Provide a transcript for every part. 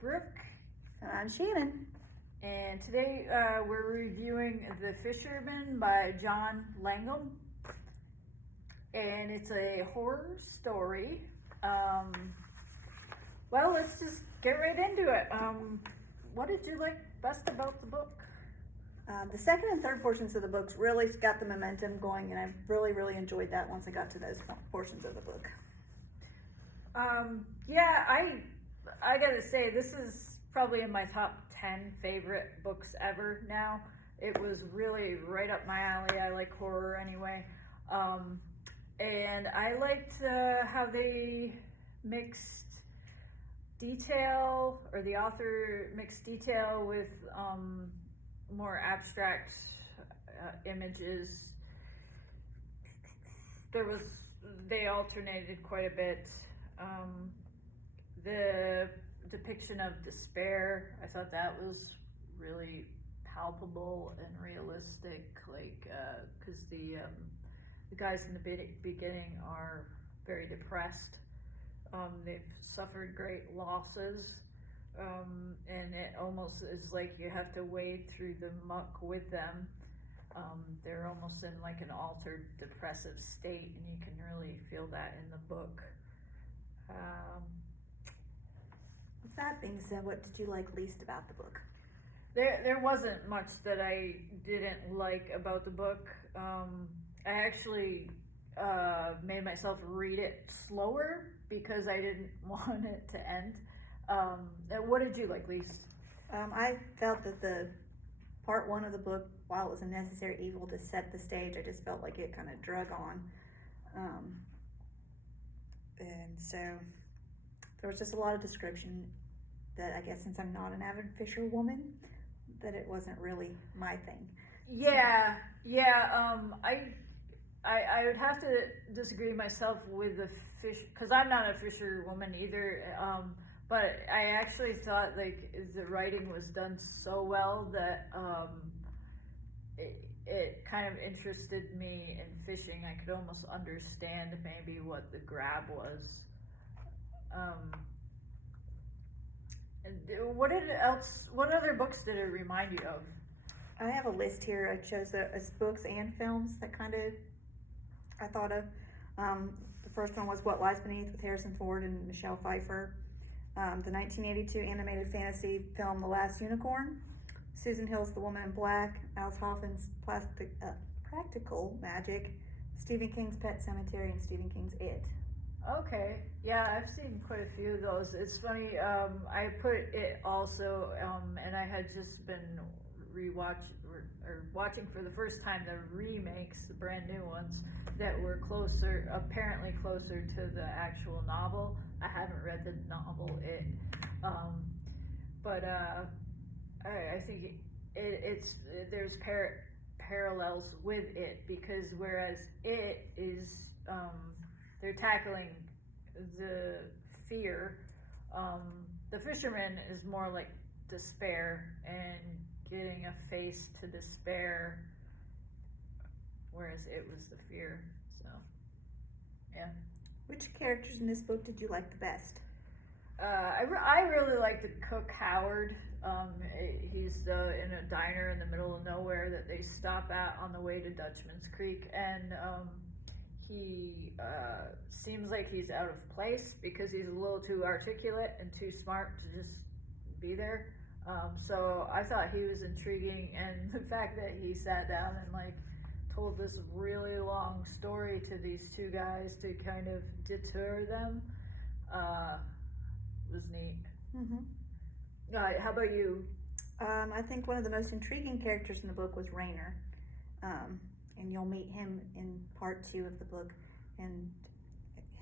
Brooke. And I'm Shannon. And today we're reviewing The Fisherman by John Langan. And it's a horror story. Well, let's just get right into it. What did you like best about the book? The second and third portions of the books really got the momentum going, and I really enjoyed that once I got to those portions of the book. Yeah, I gotta say, this is probably in my top 10 favorite books ever now. It was really right up my alley. I like horror anyway. And I liked how they mixed detail, or the author mixed detail with more abstract images. They alternated quite a bit. The depiction of despair, I thought that was really palpable and realistic, because the guys in the beginning are very depressed. They've suffered great losses, and it almost is like you have to wade through the muck with them. They're almost in like an altered depressive state, and you can really feel that in the book. With that being said, what did you like least about the book? There wasn't much that I didn't like about the book. I actually made myself read it slower because I didn't want it to end. What did you like least? I felt that the part one of the book, while it was a necessary evil to set the stage, I just felt like it kind of drug on. And so there was just a lot of description that, I guess since I'm not an avid fisherwoman, that it wasn't really my thing. Yeah. I would have to disagree myself with the fish, because I'm not a fisherwoman either. But I actually thought like the writing was done so well that it kind of interested me in fishing. I could almost understand maybe what the grab was. And what other books did it remind you of? I have a list here. I chose as books and films that kind of I thought of. The first one was What Lies Beneath with Harrison Ford and Michelle Pfeiffer. The 1982 animated fantasy film The Last Unicorn. Susan Hill's The Woman in Black. Alice Hoffman's Practical Magic. Stephen King's Pet Sematary, and Stephen King's It. Okay, yeah, I've seen quite a few of those. It's funny, I put it also, and I had just been watching for the first time the remakes, the brand new ones that were apparently closer to the actual novel. I haven't read the novel It, but I think there's parallels with It, because whereas It is they're tackling the fear, the Fisherman is more like despair and getting a face to despair, whereas It was the fear. So yeah. Which characters in this book did you like the best? I really like the cook Howard. He's in a diner in the middle of nowhere that they stop at on the way to Dutchman's Creek, and he seems like he's out of place because he's a little too articulate and too smart to just be there. So I thought he was intriguing, and the fact that he sat down and like told this really long story to these two guys to kind of deter them was neat. Mm-hmm. How about you? I think one of the most intriguing characters in the book was Rainer, and you'll meet him in part 2 of the book. And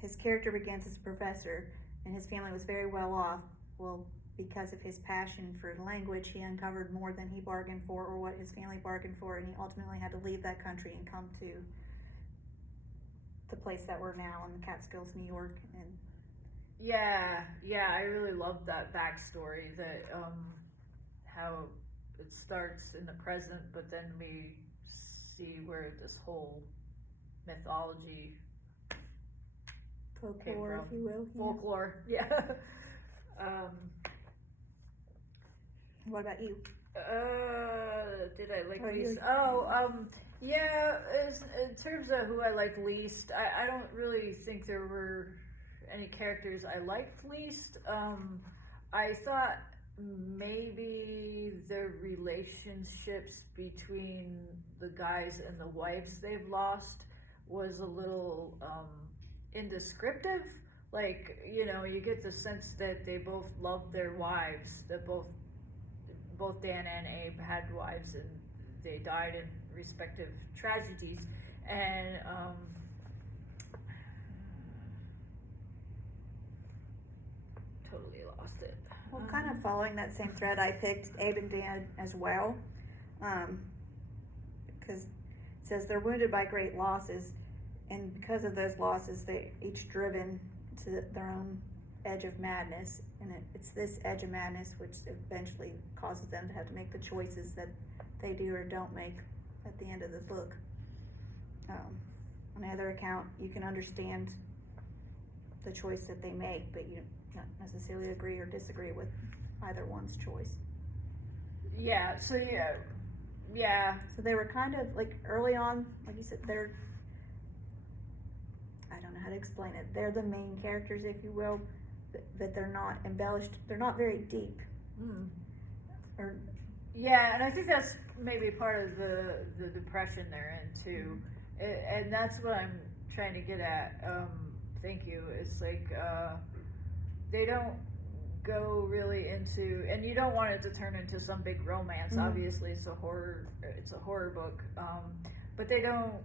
his character begins as a professor, and his family was very well off. Well, because of his passion for language, he uncovered more than he bargained for, or what his family bargained for, and he ultimately had to leave that country and come to the place that we're now in the Catskills, New York. And yeah, I really loved that backstory, that how it starts in the present, but then we see where this whole mythology folklore, if you will. Folklore, yeah. What about you? Did I like Or you- least? Yeah, in terms of who I like least, I don't really think there were any characters I liked least. I thought maybe the relationships between the guys and the wives they've lost was a little indescriptive. Like, you get the sense that they both loved their wives, that both Dan and Abe had wives and they died in respective tragedies, and totally lost it. Well, kind of following that same thread, I picked Abe and Dan as well, because it says they're wounded by great losses, and because of those losses, they each driven to their own edge of madness, and it's this edge of madness which eventually causes them to have to make the choices that they do or don't make at the end of the book. On the other account, you can understand the choice that they make, but you don't necessarily agree or disagree with either one's choice. Yeah, so So they were kind of like early on, like you said, I don't know how to explain it. They're the main characters, if you will, but they're not embellished. They're not very deep. Yeah, and I think that's maybe part of the depression they're in too, and that's what I'm trying to get at. Thank you. It's like they don't go really into, and you don't want it to turn into some big romance. Mm-hmm. Obviously, it's a horror book, but they don't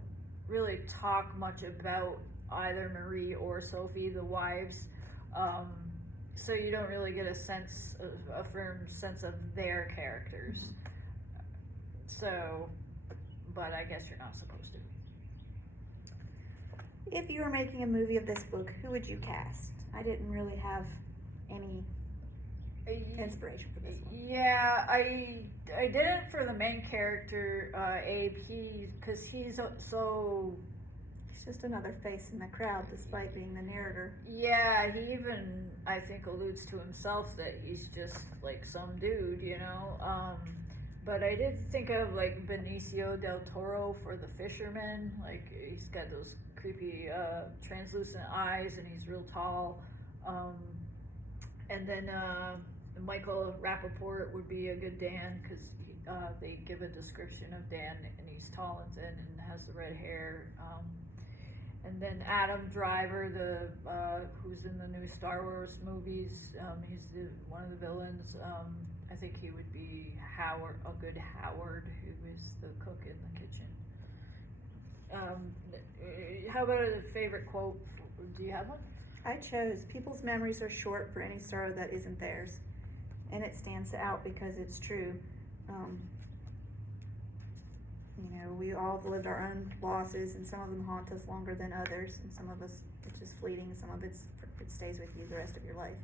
really talk much about either Marie or Sophie, the wives. So you don't really get a firm sense of their characters. So, but I guess you're not supposed to. If you were making a movie of this book, who would you cast? I didn't really have any inspiration for this one. Yeah, I didn't for the main character, Abe, because he's so... He's just another face in the crowd, despite being the narrator. Yeah, he even, I think, alludes to himself that he's just like some dude, but I did think of like Benicio del Toro for the Fisherman. Like, he's got those creepy translucent eyes and he's real tall. And then Michael Rappaport would be a good Dan, because they give a description of Dan and he's tall and thin and has the red hair. And then Adam Driver, who's in the new Star Wars movies, he's one of the villains. I think he would be Howard, a good Howard, who is the cook in the kitchen. How about a favorite quote? Do you have one? I chose, "People's memories are short for any sorrow that isn't theirs." And it stands out because it's true. We all have lived our own losses, and some of them haunt us longer than others, and some of us, it's just fleeting, and some of it stays with you the rest of your life.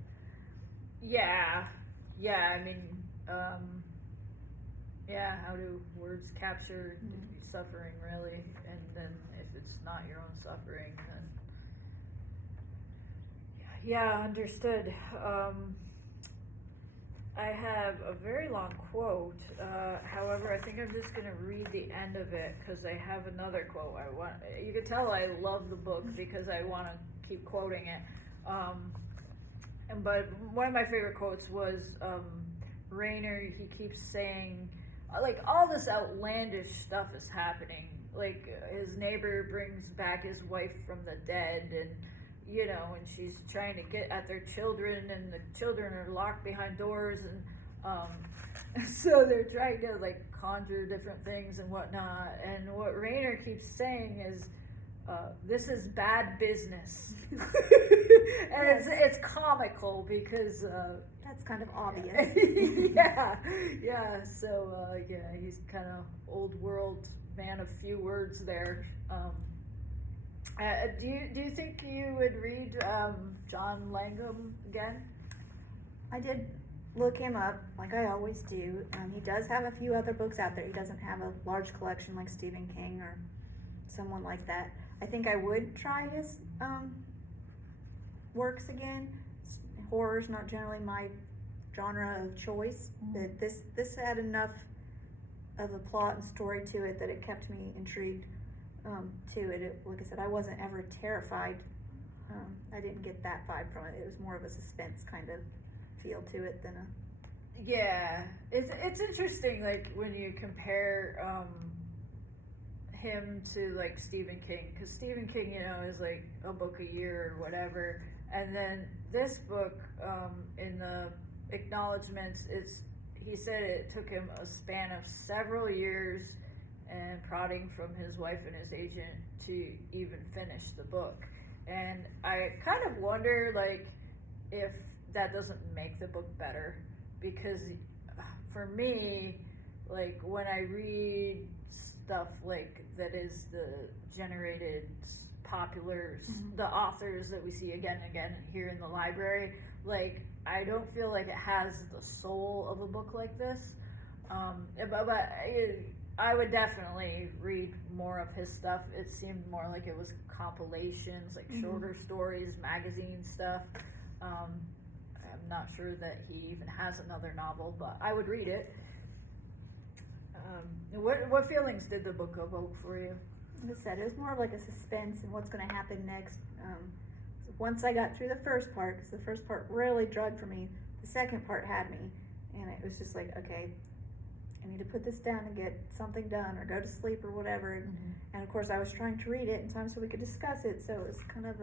Yeah, I mean, how do words capture suffering, really? And then if it's not your own suffering, then... Yeah, understood. I have a very long quote, however, I think I'm just going to read the end of it, because I have another quote I want. You can tell I love the book because I want to keep quoting it. But one of my favorite quotes was Rainer. He keeps saying, like, all this outlandish stuff is happening. Like, his neighbor brings back his wife from the dead, and and she's trying to get at their children, and the children are locked behind doors, and so they're trying to like conjure different things and whatnot. And what Rainer keeps saying is, "This is bad business," and it's comical because that's kind of obvious. yeah. So he's kind of old world, man of few words there. Do you think you would read John Langan again? I did look him up, like I always do. He does have a few other books out there. He doesn't have a large collection like Stephen King or someone like that. I think I would try his works again. Horror's not generally my genre of choice. That this had enough of a plot and story to it that it kept me intrigued to it. Like I said, I wasn't ever terrified. I didn't get that vibe from it. It was more of a suspense kind of feel to it than a... Yeah, it's interesting, like, when you compare him to, like, Stephen King, because Stephen King, you know, is like a book a year or whatever, and then this book, in the acknowledgments, he said it took him a span of several years and prodding from his wife and his agent to even finish the book. And I kind of wonder, like, if that doesn't make the book better, because for me, like, when I read stuff like that is the generated popular, the authors that we see again and again here in the library, like, I don't feel like it has the soul of a book like this. But I would definitely read more of his stuff. It seemed more like it was compilations, like shorter stories, magazine stuff. I'm not sure that he even has another novel, but I would read it. What feelings did the book evoke for you? Like I said, it was more of like a suspense and what's going to happen next. Once I got through the first part, because the first part really dragged for me, the second part had me, and it was just like, okay, I need to put this down and get something done or go to sleep or whatever. And of course I was trying to read it in time so we could discuss it, so it was kind of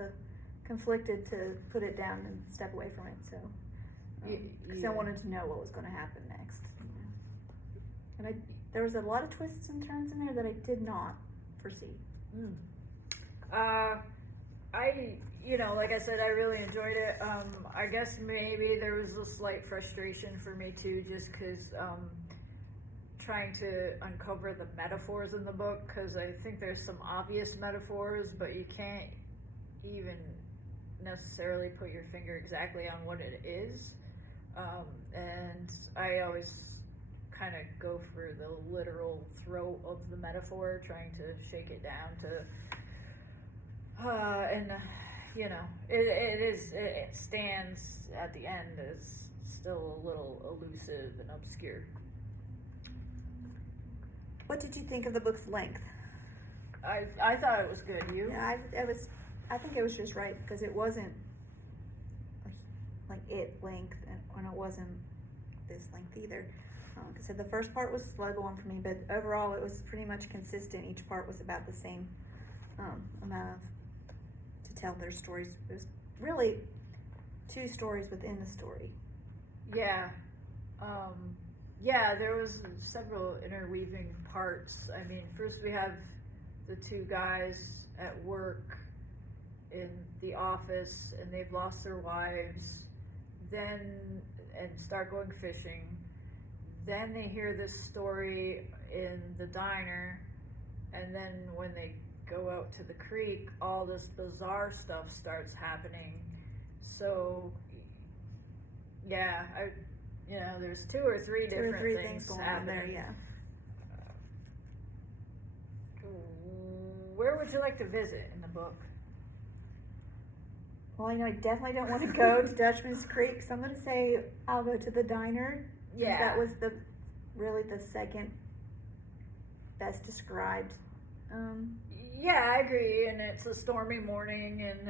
conflicted to put it down and step away from it, so because I wanted to know what was going to happen next. And there was a lot of twists and turns in there that I did not foresee. Like I said, I really enjoyed it. I guess maybe there was a slight frustration for me too, just because trying to uncover the metaphors in the book, because I think there's some obvious metaphors, but you can't even necessarily put your finger exactly on what it is. And I always kind of go for the literal throat of the metaphor, trying to shake it down to, it stands at the end as still a little elusive and obscure. What did you think of the book's length? I thought it was good. You? Yeah, I think it was just right, because it wasn't like it length, and it wasn't this length either. Like I said, the first part was slow going for me, but overall it was pretty much consistent. Each part was about the same amount to tell their stories. It was really two stories within the story. Yeah. There was several interweaving parts. I mean, first we have the two guys at work in the office, and they've lost their wives, and start going fishing. Then they hear this story in the diner, and then when they go out to the creek, all this bizarre stuff starts happening. So, there's two or three different things going happening. on there, yeah. Where would you like to visit in the book? Well, I definitely don't want to go to Dutchman's Creek, so I'm going to say I'll go to the diner. Yeah. That was really the second best described. Yeah, I agree, and it's a stormy morning, and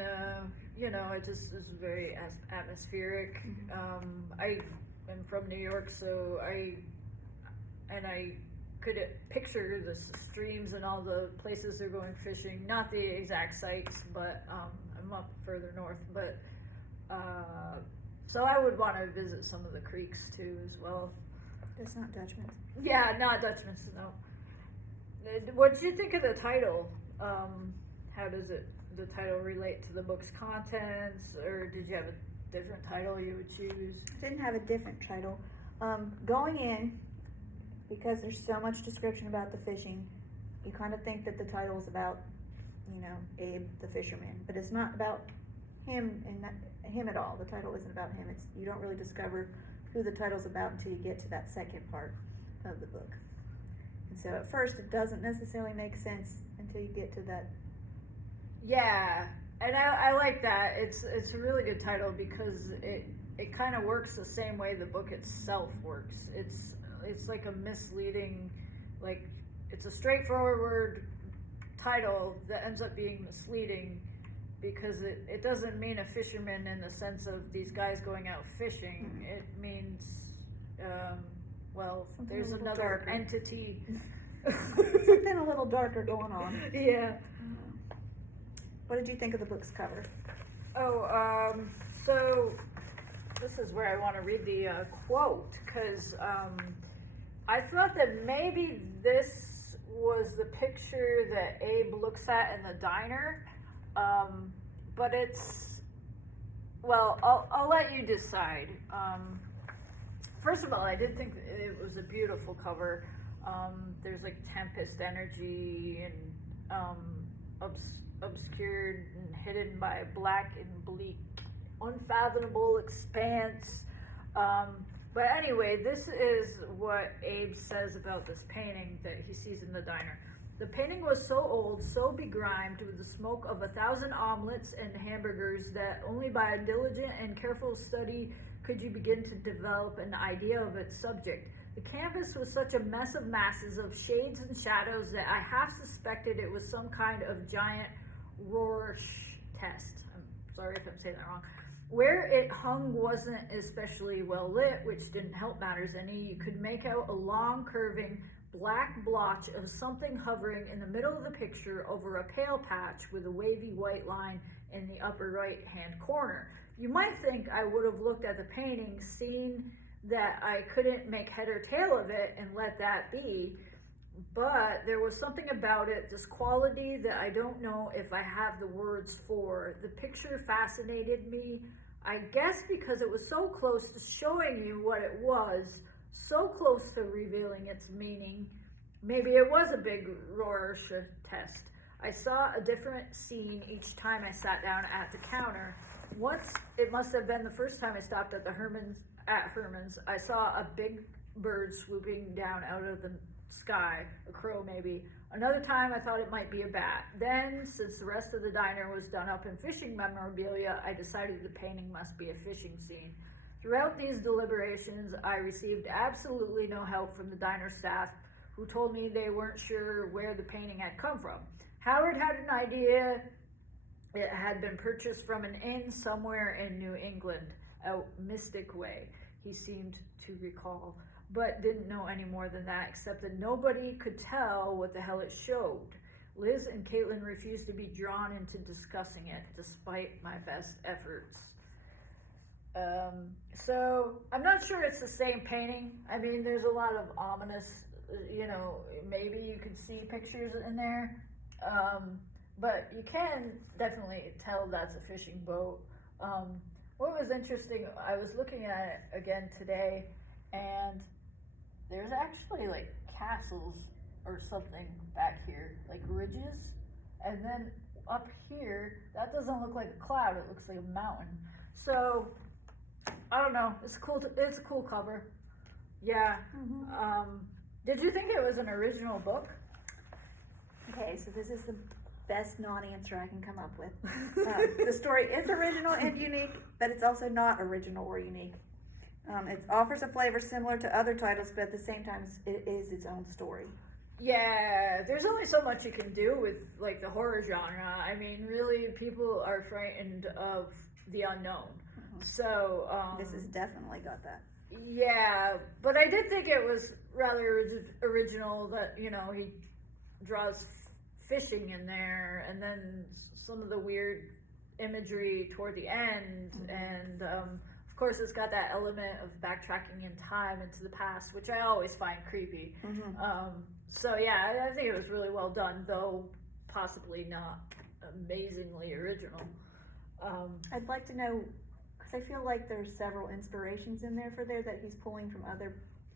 it just is very atmospheric. I am from New York, so I could picture the streams and all the places they're going fishing. Not the exact sites, but I'm up further north. But so I would want to visit some of the creeks too as well. That's not Dutchman's. Yeah, not Dutchman's, no. What did you think of the title? How does the title relate to the book's contents, or did you have a different title you would choose? I didn't have a different title. Going in, because there's so much description about the fishing, you kind of think that the title is about, Abe the fisherman, but it's not about him him at all. The title isn't about him. You don't really discover who the title's about until you get to that second part of the book. And so at first it doesn't necessarily make sense until you get to that. Yeah, and I like that. It's a really good title, because it kind of works the same way the book itself works. It's like a misleading, like, it's a straightforward title that ends up being misleading because it doesn't mean a fisherman in the sense of these guys going out fishing. It means, well, Something there's a little another darker. entity. Something a little darker going on. Yeah. What did you think of the book's cover? Oh, so this is where I want to read the quote, because I thought that maybe this was the picture that Abe looks at in the diner, but it's, well, I'll let you decide. First of all, I did think it was a beautiful cover. There's like tempest energy and obscured and hidden by black and bleak, unfathomable expanse. But anyway, this is what Abe says about this painting that he sees in the diner. The painting was so old, so begrimed with the smoke of 1,000 omelets and hamburgers that only by a diligent and careful study could you begin to develop an idea of its subject. The canvas was such a mess of masses of shades and shadows that I half suspected it was some kind of giant Rorsch test. I'm sorry if I'm saying that wrong. Where it hung wasn't especially well lit, which didn't help matters any. You could make out a long, curving, black blotch of something hovering in the middle of the picture over a pale patch with a wavy white line in the upper right-hand corner. You might think I would have looked at the painting, seen that I couldn't make head or tail of it, and let that be, but there was something about it, this quality that I don't know if I have the words for. The picture fascinated me, I guess because it was so close to showing you what it was, so close to revealing its meaning. Maybe it was a big Rorsch test. I saw a different scene each time I sat down at the counter. Once, it must have been the first time I stopped at Herman's, I saw a big bird swooping down out of the sky, a crow maybe. Another time I thought it might be a bat. Then, since the rest of the diner was done up in fishing memorabilia, I decided the painting must be a fishing scene. Throughout these deliberations, I received absolutely no help from the diner staff, who told me they weren't sure where the painting had come from. Howard had an idea. It had been purchased from an inn somewhere in New England, out Mystic Way, he seemed to recall, but didn't know any more than that, except that nobody could tell what the hell it showed. Liz and Caitlin refused to be drawn into discussing it, despite my best efforts. So, I'm not sure it's the same painting. I mean, there's a lot of ominous, maybe you could see pictures in there. But you can definitely tell that's a fishing boat. What was interesting, I was looking at it again today, and there's actually like castles or something back here, like ridges, and then up here, that doesn't look like a cloud, it looks like a mountain. So, I don't know, it's cool. It's a cool cover. Yeah. Did you think it was an original book? Okay, so this is the best non-answer I can come up with. The story is original and unique, but it's also not original or unique. It offers a flavor similar to other titles, but at the same time, it is its own story. Yeah, there's only so much you can do with like the horror genre. I mean, really, people are frightened of the unknown. So this has definitely got that. Yeah, but I did think it was rather original that he draws fishing in there, and then some of the weird imagery toward the end, and of course it's got that element of backtracking in time into the past, which I always find creepy. So yeah, I think it was really well done, though possibly not amazingly original. I'd like to know, because I feel like there's several inspirations in there that he's pulling from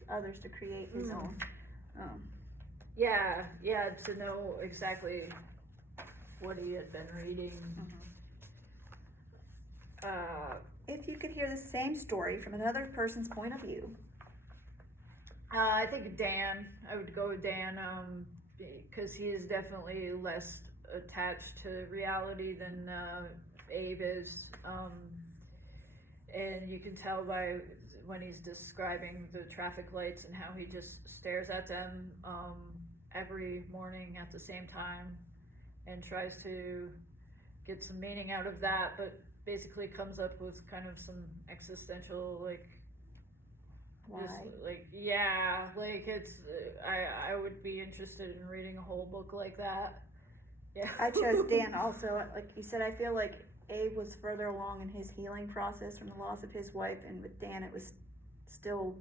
others to create his own. Yeah, to know exactly what he had been reading. If you could hear the same story from another person's point of view. I think Dan. I would go with Dan, because he is definitely less attached to reality than Abe is. and you can tell by when he's describing the traffic lights and how he just stares at them every morning at the same time and tries to get some meaning out of that, but basically comes up with kind of some existential, like, Why? It's I would be interested in reading a whole book like that. Yeah. I chose Dan also. Like you said, I feel like Abe was further along in his healing process from the loss of his wife, and with Dan, it was still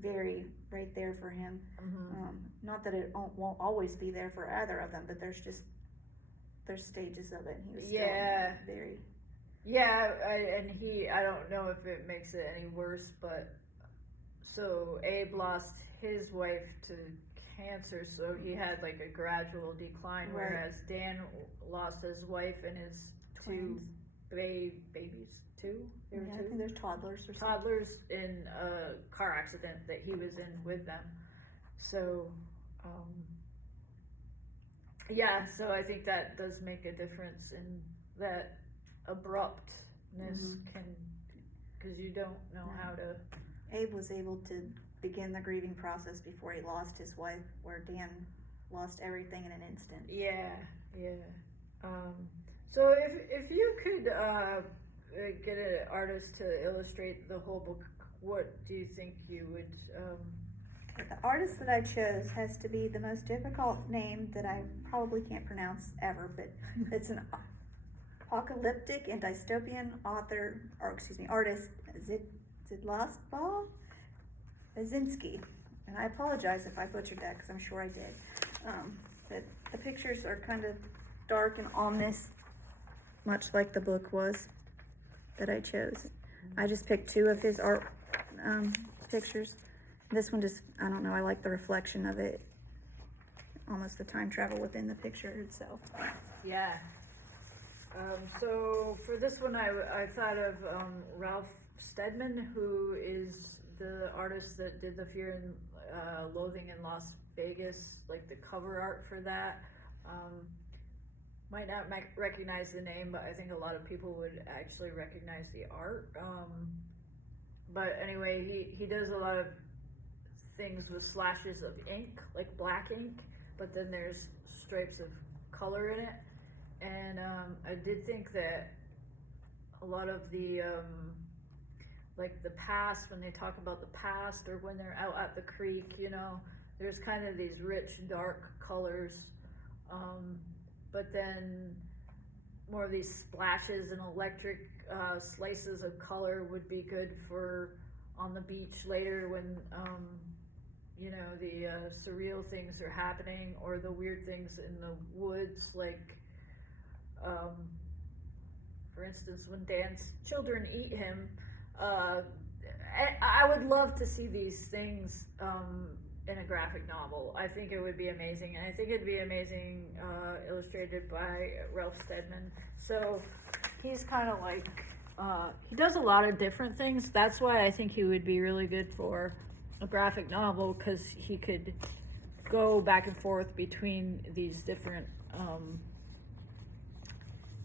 very right there for him. Mm-hmm. Not that it won't always be there for either of them, but there's stages of it, and he was still very. Yeah, I don't know if it makes it any worse, but so Abe lost his wife to cancer, so he had like a gradual decline, Right. whereas Dan lost his wife and his Twins. babies, two? They were Yeah, I two? think there's toddlers or something. Toddlers in a car accident that he was in with them. So, so I think that does make a difference in that abruptness because you don't know how to. Abe was able to begin the grieving process before he lost his wife, where Dan lost everything in an instant. Yeah. So if you could get an artist to illustrate the whole book, what do you think you would? The artist that I chose has to be the most difficult name that I probably can't pronounce ever, but it's an apocalyptic and dystopian artist, Zidlasbal Basinski. And I apologize if I butchered that, because I'm sure I did. But the pictures are kind of dark and ominous, much like the book was that I chose. I just picked two of his art pictures. This one just, I don't know, I like the reflection of it. Almost the time travel within the picture itself. Yeah. So for this one, I thought of Ralph Steadman, who is the artist that did the Fear and Loathing in Las Vegas, like the cover art for that. Might not recognize the name, but I think a lot of people would actually recognize the art. But anyway, he does a lot of things with slashes of ink, like black ink, but then there's stripes of color in it. And I did think that a lot of the like the past, when they talk about the past or when they're out at the creek, there's kind of these rich dark colors, but then more of these splashes and electric slices of color would be good for on the beach later when the surreal things are happening, or the weird things in the woods, like for instance when Dan's children eat him. I would love to see these things in a graphic novel. I think it would be amazing, and I think it'd be amazing illustrated by Ralph Steadman. So he's kind of like he does a lot of different things. That's why I think he would be really good for a graphic novel, because he could go back and forth between these different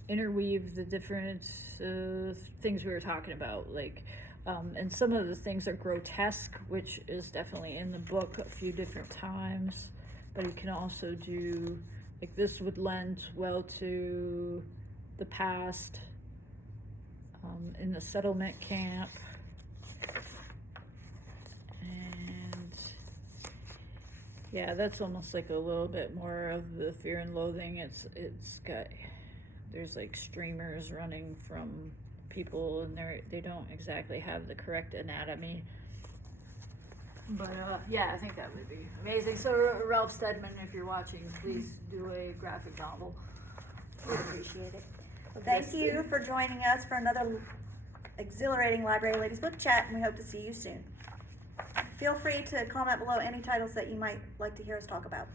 interweave the different things we were talking about, like and some of the things are grotesque, which is definitely in the book a few different times, but he can also do, like, this would lend well to the past in the settlement camp. And yeah, that's almost like a little bit more of the Fear and Loathing. It's got, there's like streamers running from people, and they don't exactly have the correct anatomy. But yeah, I think that would be amazing. So Ralph Steadman, if you're watching, please do a graphic novel. We appreciate it. Well, thank you for joining us for another exhilarating Library Ladies Book Chat, and we hope to see you soon. Feel free to comment below any titles that you might like to hear us talk about.